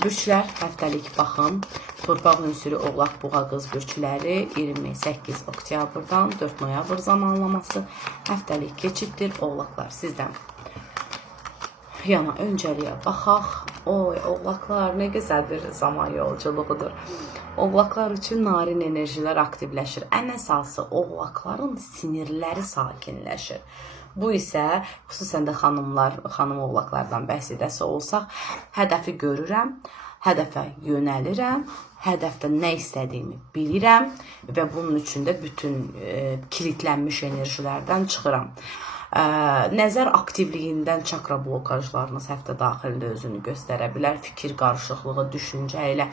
Bürçlər həftəlik baxım. Torpaq ünsürü Oğlaq Buğa qız bürçləri 28 oktyabrdan 4 noyabr zamanlaması həftəlik keçiddir. Oğlaqlar sizdən yana öncəliyə baxaq. Oy, Oğlaqlar nə gözəl bir zaman yolculuğudur. Oğlaqlar üçün narin enerjilər aktivləşir. Ən əsası Oğlaqların sinirləri sakinləşir. Bu isə xüsusən də xanım Oğlaqlardan bəhs edəsi olsaq, hədəfi görürəm, hədəfə yönəlirəm, hədəfdə nə istədiyimi bilirəm və bunun üçün də bütün kilitlənmiş enerjilərdən çıxıram. Nəzər aktivliyindən çakra blokajlarınız həftə daxilində özünü göstərə bilər. Fikir qarışıqlığı, düşüncə ilə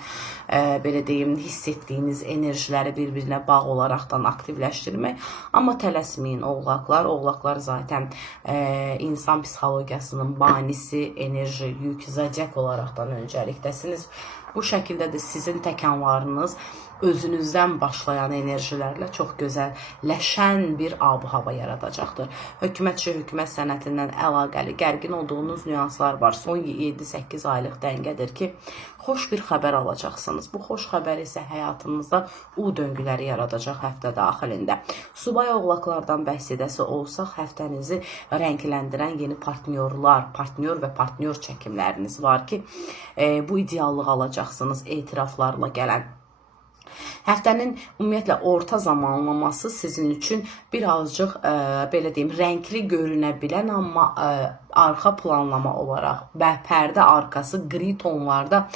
belə deyim, hiss etdiyiniz enerjiləri bir-birinə bağ olaraqdan aktivləşdirmək. Amma tələsməyin Oğlaqlar. Oğlaqlar zaten insan psixologiyasının banisi, enerji, yük, zodiak olaraqdan öncəlikdəsiniz. Bu şəkildə də sizin təkanlarınız özünüzdən başlayan enerjilərlə çox gözəlləşən bir ab-hava yaradacaqdır. Hökumət sənətindən əlaqəli gərgin olduğunuz nüanslar var. Son 7-8 aylıq dəngədir ki, xoş bir xəbər alacaqsınız. Bu xoş xəbər isə həyatınızda U döngüləri yaradacaq həftə daxilində. Subay Oğlaqlardan bəhs edəsi olsaq, həftənizi rəngləndirən yeni partnyor və partnyor çəkimləriniz var ki, bu ideallığı alacaqsınız etiraflarla gələn. Həftənin ümumiyyətlə orta zamanlaması sizin üçün birazcıq belə deyim, rəngli görünə bilən, amma arxa planlama olaraq və pərdə arkası qri tonlarda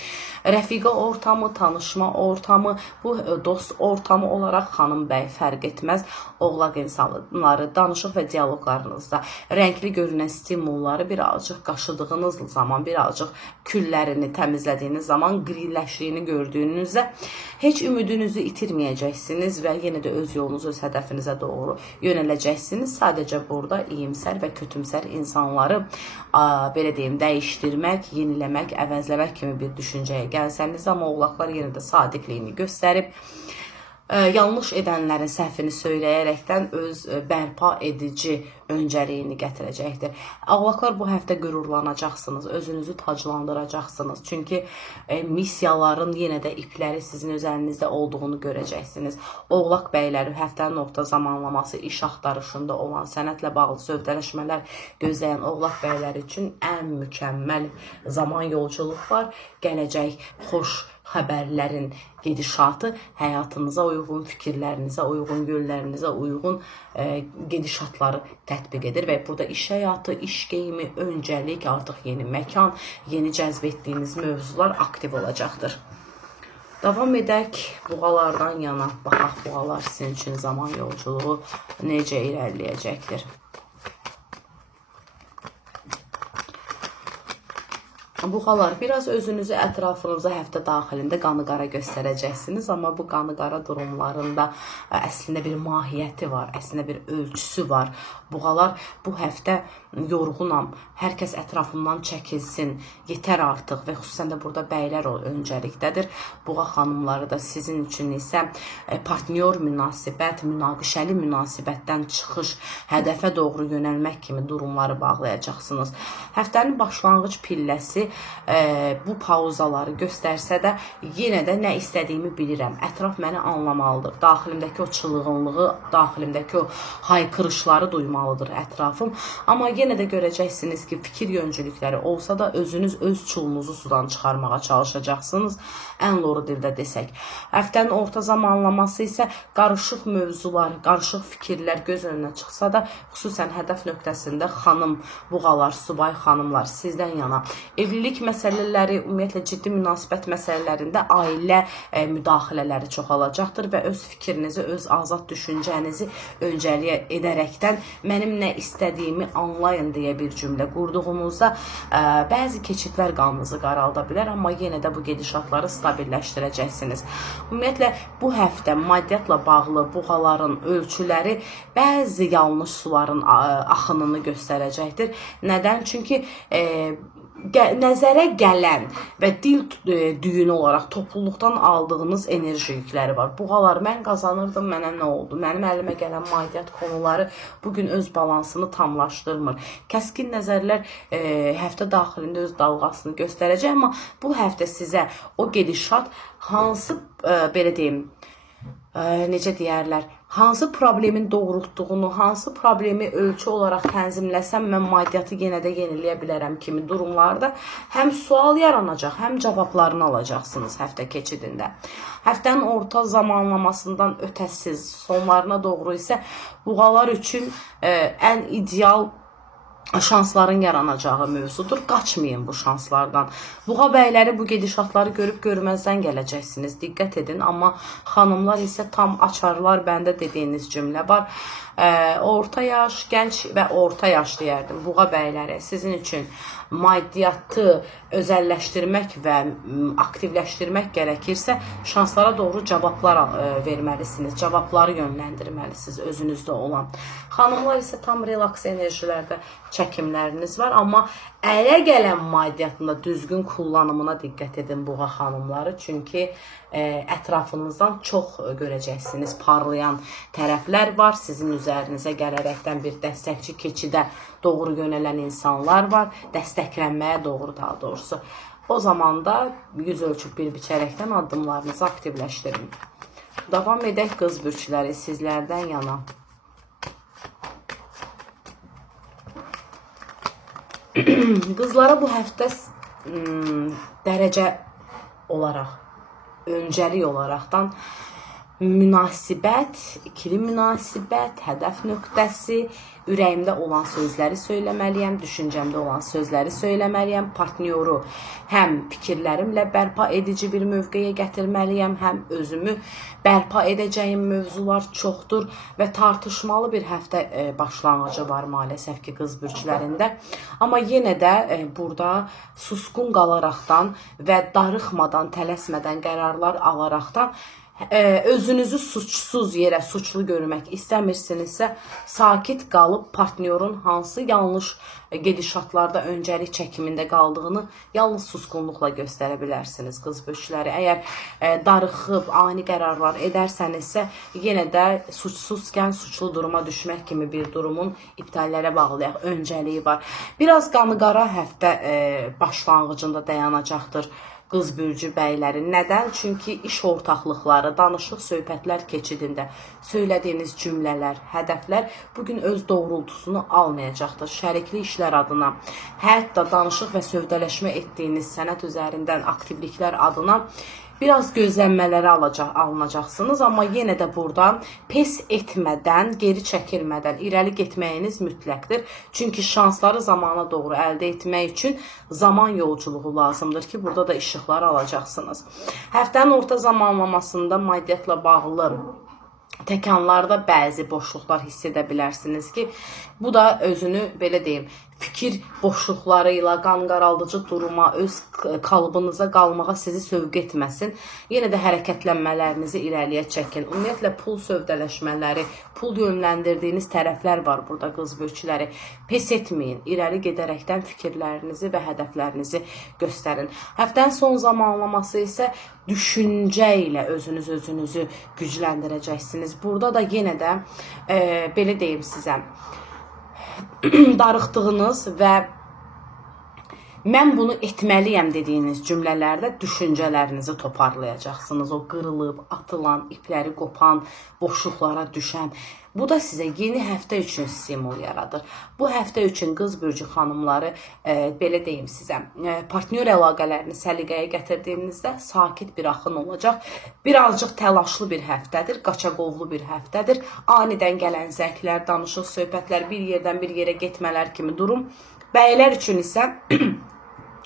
rəfiqə ortamı, tanışma ortamı, bu dost ortamı olaraq xanım bəy fərq etməz. Oğlaq insanları danışıq və diyaloqlarınızda rəngli görünən stimulları birazcıq qaşıdığınız zaman, birazcıq küllərini təmizlədiyiniz zaman qriləşdiyini gördüyünüzdə heç ümidinizi itirməyəcəksiniz və yenə də öz yolunuz, öz hədəfinizə doğru yönələcəksiniz. Sadəcə burada iyimsər və kötümsər insanları belə deyim, dəyişdirmək, yeniləmək, əvəzləmək kimi bir düşüncəyə gəlsəniz, amma Oğlaqlar yenə də sadiqliyini göstərib, yanlış edənlərin səhvini söyləyərəkdən öz bərpa edici öncəliyini gətirəcəkdir. Oğlaqlar bu həftə qürurlanacaqsınız, özünüzü taclandıracaqsınız. Çünki missiyaların yenə də ipləri sizin öz əlinizdə olduğunu görəcəksiniz. Oğlaq bəyləri həftənin orta zamanlaması iş axtarışında olan, sənətlə bağlı sövdələşmələr gözləyən Oğlaq bəyləri üçün ən mükəmməl zaman yolculuq var. Gələcək xoş xəbərlərin gedişatı həyatınıza uyğun, fikirlərinizə uyğun, yollarınıza uyğun gedişatları tətbiq edir və burada iş həyatı, iş geyimi, öncəlik, artıq yeni məkan, yeni cəzb etdiyiniz mövzular aktiv olacaqdır. Davam edək buğalardan yana. Baxaq, buğalar sizin üçün zaman yolculuğu necə irəliləyəcəkdir. Buğalar, biraz özünüzü ətrafınıza həftə daxilində qanı-qara göstərəcəksiniz, amma bu qanı-qara durumlarında əslində bir mahiyyəti var, əslində bir ölçüsü var. Buğalar, bu həftə yorğunam, hər kəs ətrafımdan çəkilsin, yetər artıq və xüsusən də burada bəylər öncəlikdədir. Buğa xanımları da sizin üçün isə partnyor münasibət, münaqişəli münasibətdən çıxış, hədəfə doğru yönəlmək kimi durumları bağlayacaqsınız. Həftənin başlanğıc pilləsi bu pauzaları göstərsə də yenə də nə istədiyimi bilirəm. Ətraf məni anlamalıdır. Daxilimdəki o çılğınlığı, daxilimdəki o haykırışları duymalıdır ətrafım. Amma yenə də görəcəksiniz ki, fikir yöncülükləri olsa da özünüz öz çulunuzu sudan çıxarmağa çalışacaqsınız. Ən loru dildə desək. Həftənin orta zamanlaması isə qarışıq mövzular, qarışıq fikirlər göz önünə çıxsa da, xüsusən hədəf nöqtəsində xanım, buğalar, subay xanımlar sizdən yana. Evlilik məsələləri, ümumiyyətlə ciddi münasibət məsələlərində ailə müdaxilələri çoxalacaqdır və öz fikrinizi, öz azad düşüncənizi öncəliyə edərəkdən mənim nə istədiyimi anlayın deyə bir cümlə qurduğumuzda bəzi keçidlər qanınızı qaralda bilər, amma yenə də bu gedişatları stabilləşdirəcəksiniz. Ümumiyyətlə, bu həftə maddiyyatla bağlı buğaların ölçüləri bəzi yanlış suların axınını göstərəcəkdir. Nədən? Çünki nəzərə gələn və dil düyünü olaraq topluluqdan aldığınız enerji yükləri var. Buğalar, mən qazanırdım, mənə nə oldu? Mənim əlimə gələn maddiyyat konuları bugün öz balansını tamlaşdırmır. Kəskin nəzərlər həftə daxilində öz dalğasını göstərəcək, amma bu həftə sizə o gedişat hansı, belə deyim, necə deyərlər, hansı problemin doğrultduğunu, hansı problemi ölçü olaraq tənzimləsəm mən maddiyyatı yenə də yeniləyə bilərəm kimi durumlarda həm sual yaranacaq, həm cavablarını alacaqsınız həftə keçidində. Həftənin orta zamanlamasından ötəsiz, sonlarına doğru isə buğalar üçün ən ideal şansların yaranacağı mövzudur. Qaçmayın bu şanslardan. Buğa bəyləri bu gedişatları görüb görməzdən gələcəksiniz. Diqqət edin. Amma xanımlar isə tam açarlar bəndə dediyiniz cümlə var. Orta yaş, gənc və orta yaş deyərdim. Buğa bəyləri sizin üçün maddiyyatı özəlləşdirmək və aktivləşdirmək gərəkirsə şanslara doğru cavablar verməlisiniz. Cavabları yönləndirməlisiniz özünüzdə olan. Xanımlar isə tam relaks enerjilərdə çəkimləriniz var, amma ələ gələn maddiyyatında düzgün kullanımına diqqət edin buğa xanımları. Çünki ətrafınızdan çox görəcəksiniz parlayan tərəflər var. Sizin üzərinizə gələrəkdən bir dəstəkçi keçidə doğru yönələn insanlar var. Dəstəklənməyə doğru daha doğrusu. O zaman da yüz ölçüb bir biçərəkdən addımlarınızı aktivləşdirin. Davam edək qız bürçləri sizlərdən yana. Qızlara bu həftə dərəcə olaraq, öncəlik olaraqdan münasibət, ikili münasibət, hədəf nöqtəsi, ürəyimdə olan sözləri söyləməliyəm, düşüncəmdə olan sözləri söyləməliyəm, partnyoru həm fikirlərimlə bərpa edici bir mövqeyə gətirməliyəm, həm özümü bərpa edəcəyim mövzular çoxdur və tartışmalı bir həftə başlanğıcı var maalesef ki qız bürçlərində. Amma yenə də burada susqun qalaraqdan və darıxmadan, tələsmədən qərarlar alaraqdan özünüzü suçsuz yerə suçlu görmək istəmirsinizsə, sakit qalıb partnyorun hansı yanlış gedişatlarda öncəlik çəkimində qaldığını yalnız susqunluqla göstərə bilərsiniz qız bürçləri. Əgər darıxıb ani qərarlar edərsənizsə, yenə də suçsuzkən suçlu duruma düşmək kimi bir durumun iptallərə bağlayaq öncəliyi var. Biraz qanıqara həftə başlanğıcında dayanacaqdır qız bürcü bəyləri. Nədən? Çünki iş ortaqlıqları, danışıq, söhbətlər keçidində söylədiyiniz cümlələr, hədəflər bugün öz doğrultusunu almayacaqdır. Şərikli işlər adına, hətta danışıq və sövdələşmə etdiyiniz sənət üzərindən aktivliklər adına biraz gözlənmələri alınacaqsınız, amma yenə də burada pes etmədən, geri çəkilmədən irəli getməyiniz mütləqdir. Çünki şansları zamana doğru əldə etmək üçün zaman yolculuğu lazımdır ki, burada da işıqlar alacaqsınız. Həftənin orta zamanlamasında maddiyyatla bağlı təkanlarda bəzi boşluqlar hiss edə bilərsiniz ki, bu da özünü, belə deyim, fikir boşluqlarıyla, qanqaraldıcı duruma, öz kalıbınıza qalmağa sizi sövq etməsin. Yenə də hərəkətlənmələrinizi irəliyə çəkin. Ümumiyyətlə, pul sövdələşmələri, pul yönləndirdiyiniz tərəflər var burada qız bürçləri. Pes etməyin, irəli gedərəkdən fikirlərinizi və hədəflərinizi göstərin. Həftənin son zamanlaması isə düşüncə ilə özünüzü gücləndirəcəksiniz. Burada da yenə də, belə deyim sizə, darıxdığınız və mən bunu etməliyəm dediyiniz cümlələrdə düşüncələrinizi toparlayacaqsınız. O qırılıb, atılan, ipləri qopan, boşluqlara düşən. Bu da sizə yeni həftə üçün stimul yaradır. Bu həftə üçün qız bürcü xanımları, belə deyim sizə, partnyor əlaqələrini səliqəyə gətirdiyinizdə sakit bir axın olacaq. Birazcıq təlaşlı bir həftədir, qaçaqovlu bir həftədir. Anidən gələn zənglər, danışıq, söhbətlər, bir yerdən bir yerə getmələr kimi durum. Bəylər üçün isə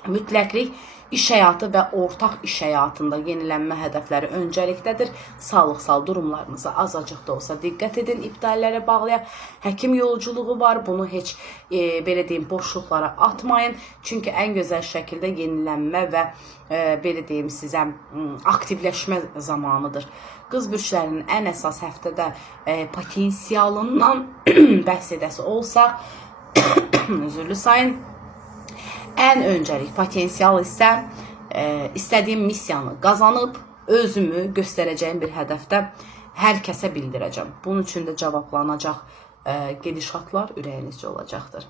mütləqlik iş həyatı və ortaq iş həyatında yenilənmə hədəfləri öncəlikdədir. Sağlıqsal durumlarınıza azacıq da olsa diqqət edin, iptallərə bağlayaq. Həkim yolculuğu var, bunu heç belə deyim boşluqlara atmayın. Çünki ən gözəl şəkildə yenilənmə və belə deyim sizə aktivləşmə zamanıdır. Qız bürçlərinin ən əsas həftədə potensialından bəhs edəsi olsaq, özürlü sayın, ən öncəlik potensial isə istədiyim missiyanı qazanıb özümü göstərəcəyim bir hədəfdə hər kəsə bildirəcəm. Bunun üçün də cavablanacaq gedişatlar ürəyinizcə olacaqdır.